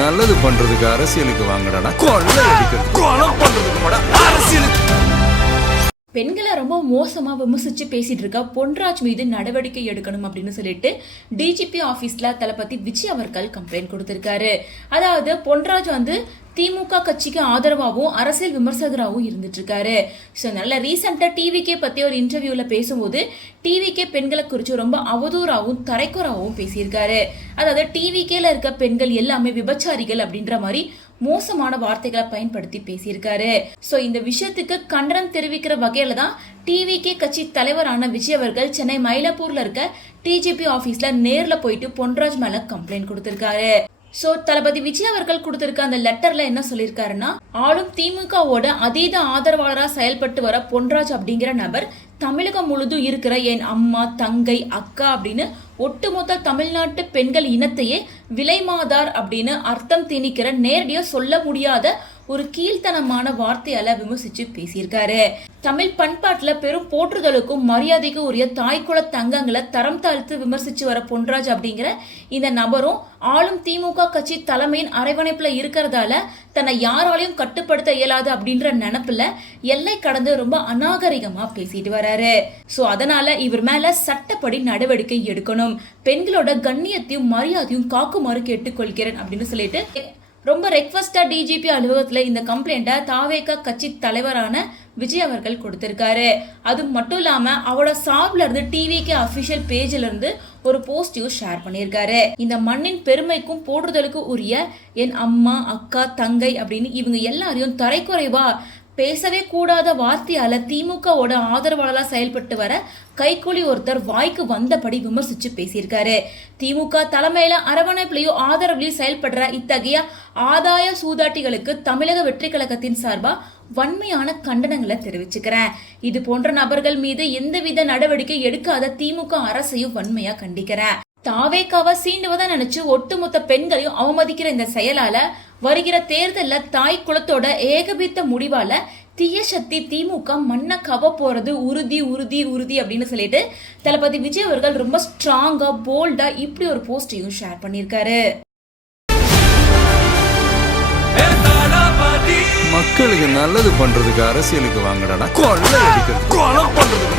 நல்லது பண்றதுக்கு அரசியலுக்கு வாங்கடா, கொள்ளை அடிக்கிறது கொலை பண்றதுக்கு அரசியலுக்கு. பெண்களை ரொம்ப மோசமாக விமர்சித்து பேசிட்டு இருக்க பொன்ராஜ் மீது நடவடிக்கை எடுக்கணும் அப்படின்னு சொல்லிட்டு டிஜிபி ஆஃபீஸில் தளபதி விஜய் அவர்கள் கம்ப்ளைண்ட் கொடுத்துருக்காரு. அதாவது பொன்ராஜ் திமுக கட்சிக்கு ஆதரவாகவும் அரசியல் விமர்சகராகவும் இருந்துட்டு இருக்காரு. ஸோ நல்ல ரீசெண்டாக டிவிகே பற்றி ஒரு இன்டர்வியூவில் பேசும்போது டிவிகே பெண்களை குறித்து ரொம்ப அவதூறாகவும் தரைக்குறாகவும் பேசியிருக்காரு. அதாவது டிவிகேல இருக்க பெண்கள் எல்லாமே விபச்சாரிகள் அப்படின்ற மாதிரி மோசமான வார்த்தைகளை பயன்படுத்தி பேசியிருக்காரு. ஸோ இந்த விஷயத்துக்கு கண்டனம் தெரிவிக்கிற வகையில தான் டிவிகே கட்சி தலைவரான விஜய் அவர்கள் சென்னை மயிலாப்பூர்ல இருக்க டிஜிபி ஆஃபீஸ்ல நேர்ல போயிட்டு பொன்ராஜ் மேல கம்ப்ளைண்ட் கொடுத்திருக்காரு. சோ தளபதி விஜய் அவர்கள் கொடுத்திருக்க அந்த லெட்டர்ல என்ன சொல்லியிருக்காருன்னா, ஆளும் திமுகவோட அதீத ஆதரவாளரா செயல்பட்டு வர பொன்ராஜ் அப்படிங்கிற நபர் தமிழகம் முழுதும் இருக்கிற என் அம்மா, தங்கை, அக்கா அப்படின்னு ஒட்டுமொத்த தமிழ்நாட்டு பெண்கள் இனத்தையே விலைமாதார் அப்படின்னு அர்த்தம் திணிக்கிற நேரடியா சொல்ல முடியாத ஒரு கீழ்த்தனமான வார்த்தையால விமர்சிச்சு பேசியிருக்காரு. தமிழ் பண்பாட்டுல பெரும் போற்றுதலுக்கும் மரியாதைக்கும் உரிய தாய்க்குல தங்கங்களை தரம் தாழ்த்து விமர்சிச்சு வர பொன்ராஜ் அப்படிங்கிற இந்த நபரும் ஆளும் திமுக கட்சி தலைமையின் அரவணைப்புல இருக்கிறதால தன்னை யாராலையும் கட்டுப்படுத்த இயலாது அப்படின்ற நினைப்புல எல்லை கடந்து ரொம்ப அநாகரிகமா பேசிட்டு வராரு. சோ அதனால இவர் மேல சட்டப்படி நடவடிக்கை எடுக்கணும், பெண்களோட கண்ணியத்தையும் மரியாதையும் காக்குமாறு கேட்டுக்கொள்கிறேன் அப்படின்னு சொல்லிட்டு ரொம்ப ரெக்வஸ்டா டிஜிபி அலுவலகத்துல இந்த கம்ப்ளைண்ட்டை தாவேகா கட்சி தலைவரான விஜய் அவர்கள் கொடுத்திருக்காரு. அது மட்டும் இல்லாம அவரோட சார்பில் இருந்து டிவிகே அபிஷியல் பேஜ்ல இருந்து ஒரு போஸ்டையும் ஷேர் பண்ணியிருக்காரு. இந்த மண்ணின் பெருமைக்கும் போடுதலுக்கு உரிய என் அம்மா, அக்கா, தங்கை அப்படின்னு இவங்க எல்லாரையும் தரைக்குறைவா பேசவே கூடாத வார்த்தையால திமுகவோட ஆதரவாளராக செயல்பட்டு வர கைக்கூலி ஒருத்தர் வாய்க்கு வந்தபடி விமர்சிச்சு பேசியிருக்காரு. திமுக தலைமையில அரவணைப்புலையும் ஆதரவுலையும் செயல்படுற இத்தகைய ஆதாய சூதாட்டிகளுக்கு தமிழக வெற்றி கழகத்தின் சார்பா வன்மையான கண்டனங்களை தெரிவிச்சுக்கிறேன். இது போன்ற நபர்கள் மீது எந்தவித நடவடிக்கை எடுக்காத திமுக அரசையும் வன்மையா கண்டிக்கிறேன். தாவேக்காவை சீண்டுவதா நினைச்சு ஒட்டுமொத்த பெண்களையும் அவமதிக்கிற இந்த செயலால வருகிற தேர்தல்ல தாய் குலத்தோட ஏகபீத்த முடிவால தீய சக்தி திமுக மண்ணை கவ போறது உறுதி உறுதி உறுதி அப்படின்னு சொல்லிட்டு தளபதி விஜய் அவர்கள் ரொம்ப ஸ்ட்ராங்கா போல்டா இப்படி ஒரு போஸ்டையும் ஷேர் பண்ணியிருக்காரு. மக்களுக்கு நல்லது பண்றதுக்கு அரசியலுக்கு வாங்கடா, கொள்ளை அடிக்கிறது கொலை பண்றதுக்கு